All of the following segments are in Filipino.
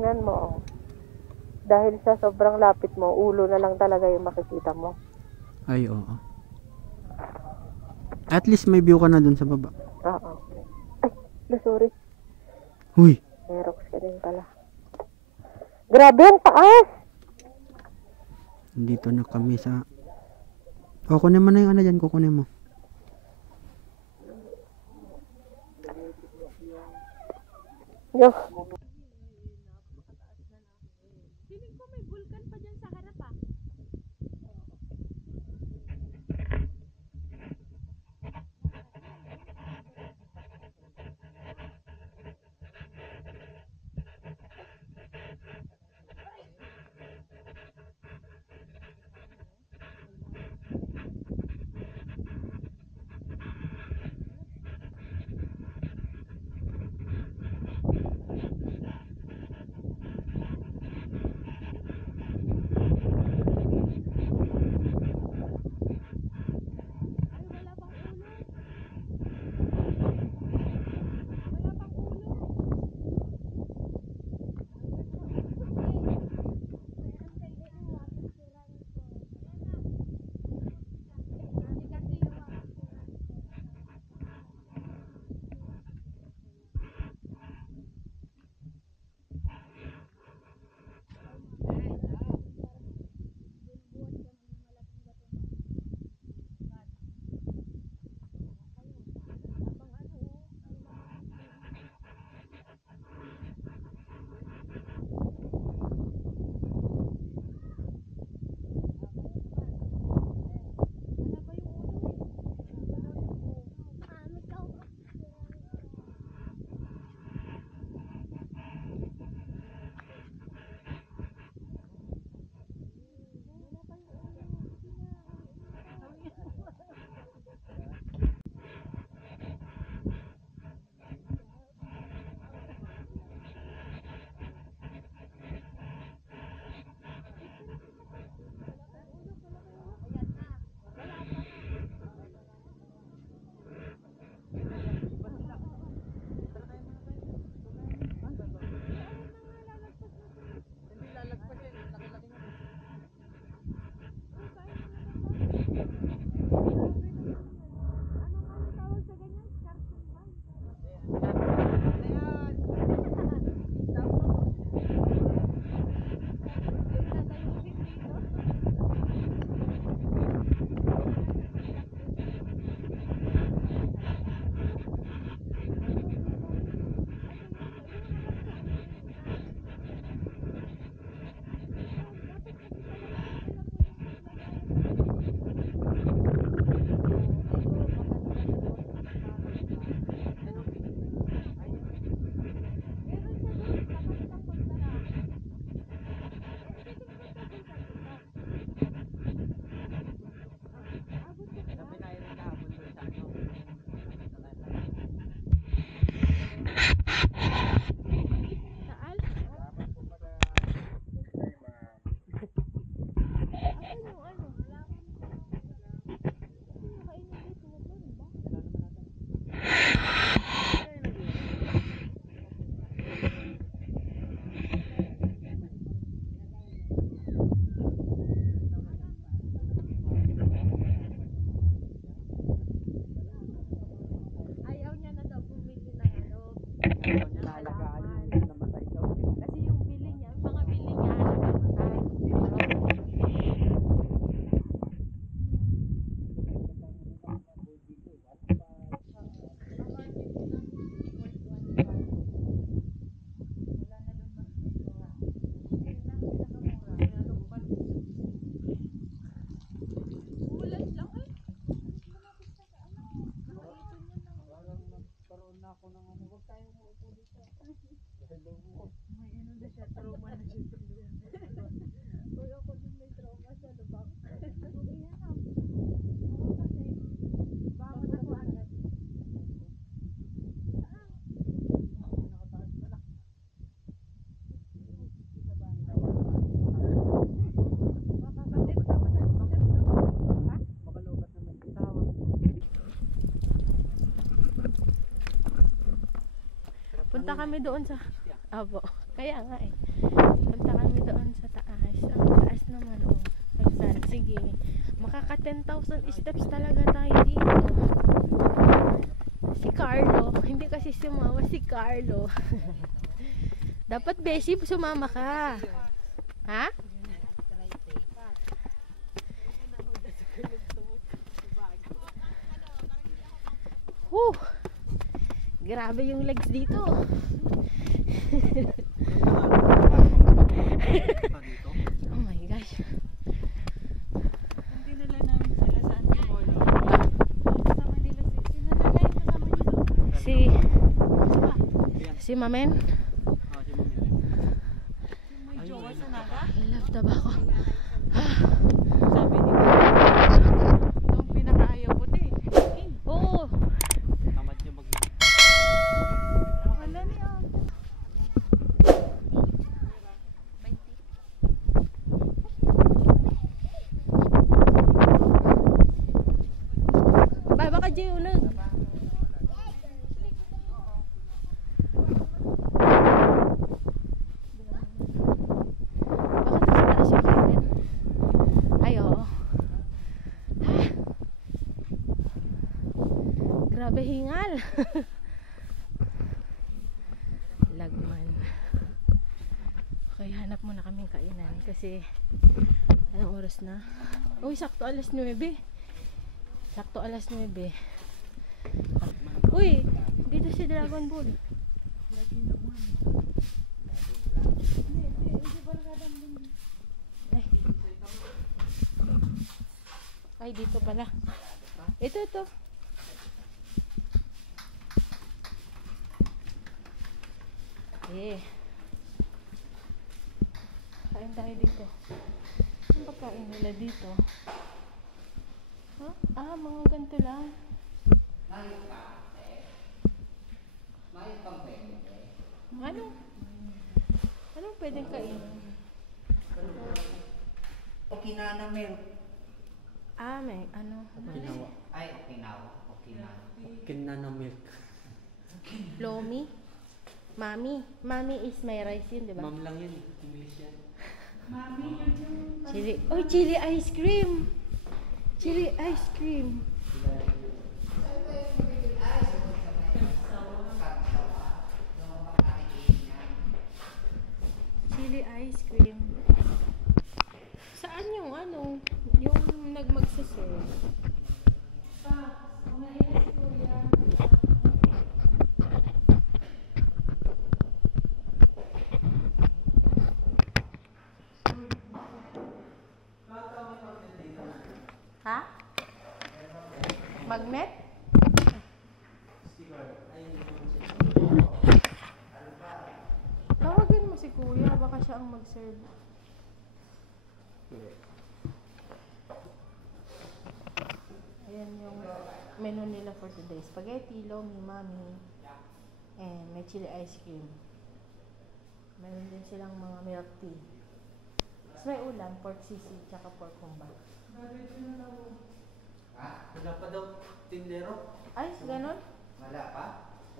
tingnan mo, oh. Dahil sa sobrang lapit mo, ulo na lang talaga yung makikita mo. Ay, oo. At least may view ka na dun sa baba. Oo. Ay, sorry. Huy! Aerox ka din pala. Grabe ang taas! Dito na kami sa... Kukunin mo na yung ano dyan, kukunin mo. Yo. Feeling ko may vulkan pa dyan sa harap ah. Punta kami doon sa... Abo. Kaya nga eh. Punta kami doon sa taas. Ang taas naman oh. Sabi, sige. Makaka 10,000 steps talaga tayo dito. Si Carlo. Hindi kasi sumama si Carlo. Dapat Beshi sumama ka. Ha? Whew. Grabe yung legs dito. Oh my gosh. Hindi nila namin sila sa Antipolo. Kasama nila sinanalay kasama nila. Si Mamen. May jowa sa Naga. I love tobacco. Sabi ni Mama, itong pinakaayaw ko te. Oo. Tamad niya mag Wala niya. Bye baka Jay unag. Baka nasa taas yung kanan. Ay, oo. Grabe hingal. Lagman. Okay, hanap muna kaming kainan kasi anong oras na? Uy, sakto alas 9. Sakto alas 9. Uy, dito si Dragon Ball. Ay. Ay, dito pala. Ito. Kain tayo dito. Ang pagkain nila dito? Huh? Ah, mga ganito lang. Ano? Anong pwedeng kainin? Okinawa milk. Ah, may ano? Okinawa. Ay, Okinawa. Okinawa. Kinana milk. Lomi? Mami? Mami is may rice yun, di ba? Ma'am lang yun. English yan. Chili. Oh, chili ice cream! Chili ice cream. Chili ice cream. Saan yung ano? Yung nagmagsaserve? Ha? Magnet? Tawagin mo si Kuya, baka siya ang mag-serve. Ayan yung menu nila for today. Spaghetti, lomi, mami, and may chili ice cream. Meron din silang mga milk tea. Tapos may ulam, pork sisig, tsaka pork humba. Wala pa daw tindero. Ay, ganun? Wala pa?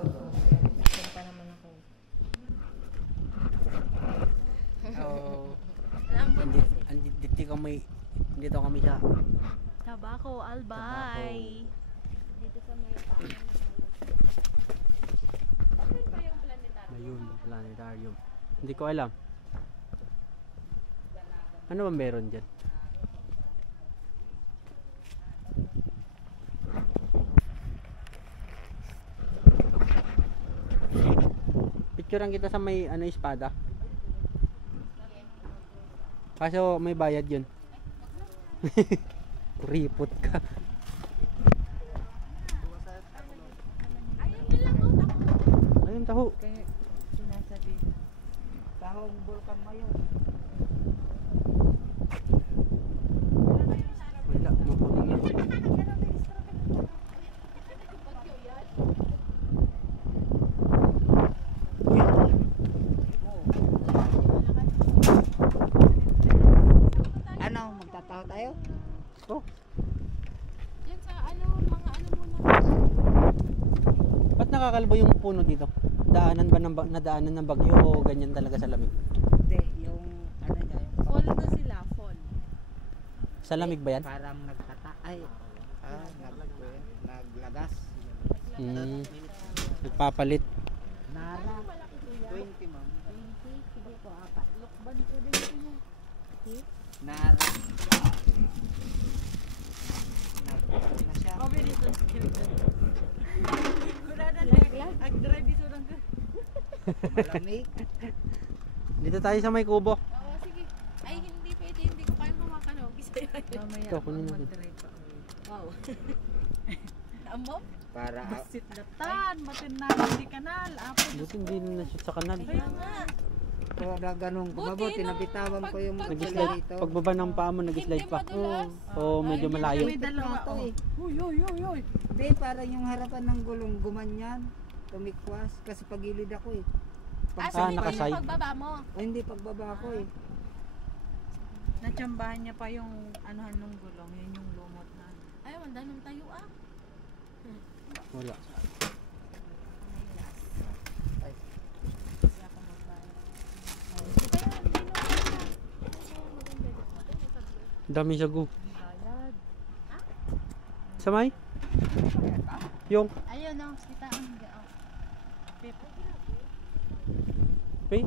Oo. Nasaan pa naman ako. Oo. Lambot kasi. Dito kami sa Tabako, Albay. Dito sa may tahanan na ano ba yung planetarium? Mayun, planetarium. Hindi ko alam. Ano ba meron dyan? Picturean kita sa may ano espada. Kaso may bayad yun. Ripot ka. Ayun taho. Kaya sinasabi, tahong bulkan mo yun. Wala, mapuning na. Uy, Ano, magtataho tayo? oh, Yan sa ano, mga ano muna. ba't nakakalbo yung puno dito? nadaanan ba nadaanan ng bagyo o ganyan talaga sa lamig? Hindi, yung ano niya, yung Fall na sila, fall. Sa lamig ba yan? parang naglagas. Nagpapalit. Nara. 20 ma'am. 20, sige po, 4. Lukban ko din niya. Nara. Na siya. Oh, dito skill ko. Wala na lang. Ag-drive iso lang ka. Malamig. Dito tayo sa may kubo. Oo, sige. Ay, hindi pwede. Hindi ko kayang kumakalaw. Bisaya. Mamaya Ito, kunin natin. mag-drive pa. Wow. Amo? Para Basit latan. Matinal. Hindi kanal. Apo. Buti hindi na shoot sa kanal. Kaya nga. para ganun. Mabuti, nabitawan ko yung Nag-slide. dito. Pagbaba ng paa mo, nag-slide pa. Oo, medyo malayo. May dalawa. to eh. Uy, uy, uy, uy. Hindi, parang yung harapan ng gulong gumanyan. Tumikwas. Kasi pagilid ako eh. Ah, nakasay. pagbaba mo. Ay, hindi pagbaba ko eh. Natsambahan niya pa yung anuhan ng gulong. Yun yung lumot na. Ay, wala nang tayo ah. Wala. Dami sago. Samay? Yung Ayun, no. Kita ang pay?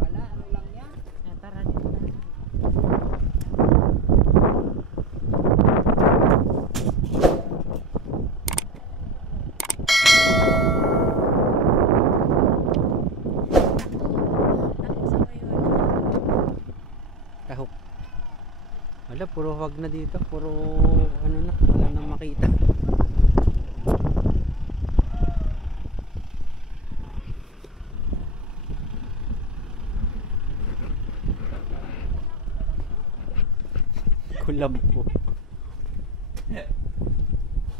Wala, ano lang yan. tara dito. Kahok. Wala, puro wag na dito. Puro ano na, wala nang makita. Kulam po.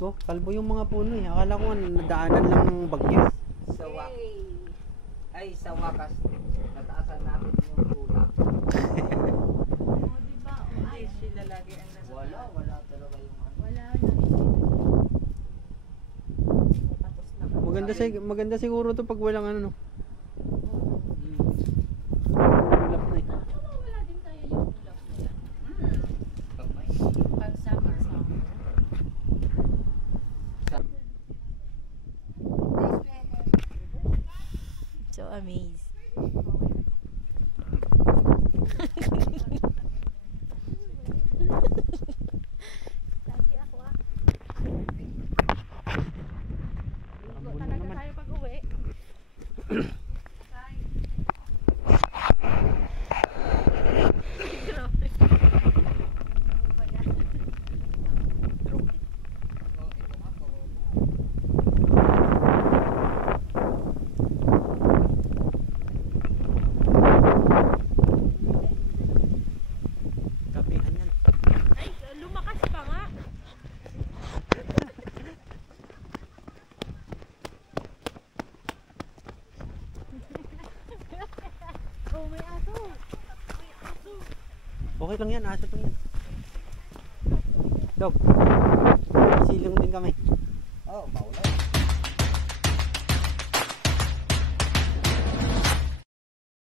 Oh, kalbo yung mga puno eh. Akala ko nadaanan lang ng bagyo. Sa wakas, nataasan namin yung tulak. Ay, sila lagi ang nasa. Wala talaga yung ano. Wala Maganda siguro to pag walang ano no. Ulap na eh. wala din tayo yung ulap na yan. Pag summer. So amazed. Lagi ako ah. Ligo talaga tayo pag uwi. Kapihan yan. Ay, lumakas pa nga. Oh, may aso. Okay lang yan, aso lang yan. Dog. Silong din kami. Oh, paulan.